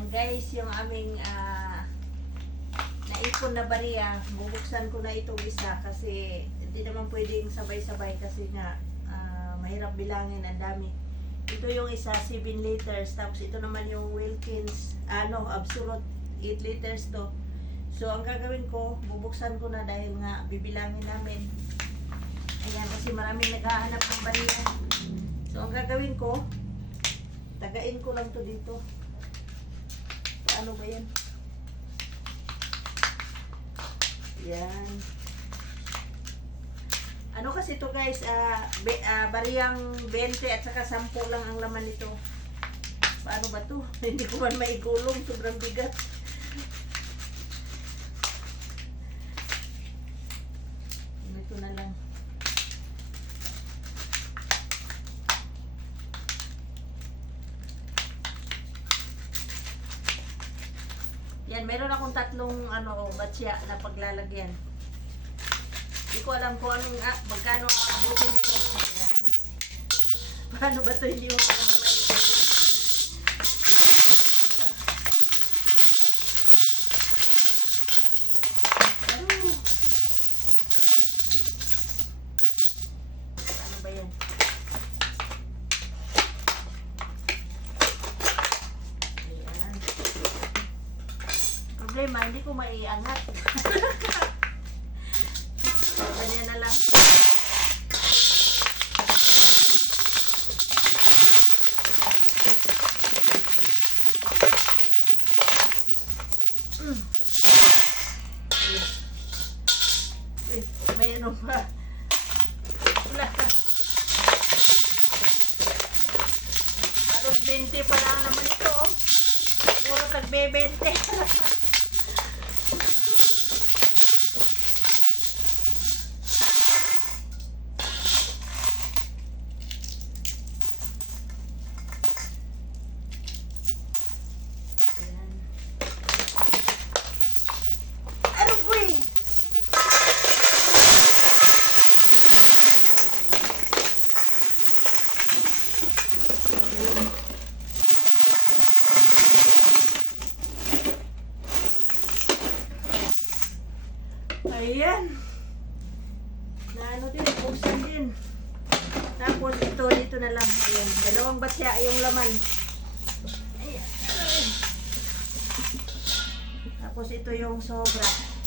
Yan guys, yung aming ah, naipon na bariya. Bubuksan ko na itong isa kasi hindi naman pwedeng sabay-sabay kasi nga ah, mahirap bilangin ang dami. Ito yung isa, 7 liters. Tapos ito naman yung Wilkins, ano, Absolute 8 liters to. So, ang gagawin ko, bubuksan ko na dahil nga bibilangin namin. Ayan, kasi maraming naghahanap ng bariya. So, ang gagawin ko, tagain ko lang to dito. Paano ba yan? Yan. Ano kasi to guys, ah be, ah, bariyang 20 at saka 10 lang ang laman nito. Paano ba to? Hindi ko man maigulong, sobrang bigat. Ito na lang. Yan, meron akong tatlong ano, batya na paglalagyan. Hindi ko alam kung anong, ah, magkano aabutin ito. Ayan. Paano ba ito hindi Problema, hindi ko maiangat. Ganyan na lang. Mm. Eh, may ano pa. Wala ka. Halos 20 pa lang naman ito. oh. Puro tagbe-20. Ayan. Na ano din, buksan din. Tapos ito, dito na lang. Ayan, dalawang batya yung laman. Ayan. Tapos ito yung sobra.